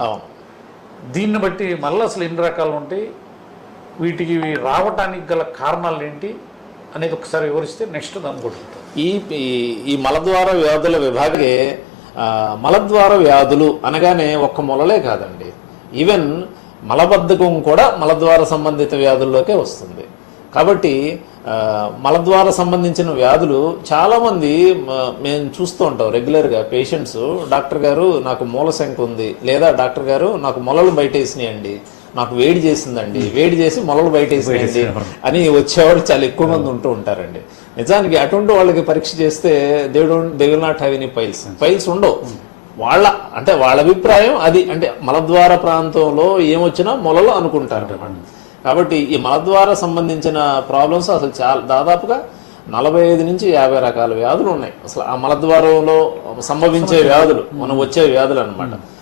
అవును. దీన్ని బట్టి మళ్ళీ అసలు ఎన్ని రకాలు ఉంటాయి? వీటికి రావటానికి గల కారణాలు ఏంటి? అనేది ఒకసారి వివరిస్తే నెక్స్ట్ దాన్ని కొట్టుకుంటాం ఈ ఈ- మలద్వార వ్యాధుల విభాగే మలద్వార వ్యాధులు అనగానే ఒక్క మొలలే కాదండి. ఈవెన్ మలబద్ధకం కూడా మలద్వార సంబంధిత వ్యాధుల్లోకే వస్తుంది. కాబట్టి మలద్వార సంబంధించిన వ్యాధులు చాలామంది మేము చూస్తూ ఉంటాం రెగ్యులర్గా పేషెంట్స్. డాక్టర్ గారు నాకు మూల శంక ఉంది. లేదా డాక్టర్ గారు నాకు మొలలు బయటేసినాయండి. నాకు వేడి చేసిందండి. వేడి చేసి మొలలు బయటేసినాయండి. అని వచ్చేవాళ్ళు చాలా ఎక్కువ మంది ఉంటూ ఉంటారండి. నిజానికి అటువంటి వాళ్ళకి పరీక్ష చేస్తే they don't they will not have any piles piles ఉండవు. వాళ్ళ అంటే వాళ్ళ అభిప్రాయం అది. అంటే మలద్వార ప్రాంతంలో ఏమొచ్చినా మొలలు అనుకుంటారు. కాబట్టి ఈ మలద్వార సంబంధించిన ప్రాబ్లమ్స్ అసలు చాలా దాదాపుగా నలభై ఐదు నుంచి యాభై రకాల వ్యాధులు ఉన్నాయి. అసలు ఆ మలద్వారంలో సంభవించే వ్యాధులు మనం వచ్చే వ్యాధులు అనమాట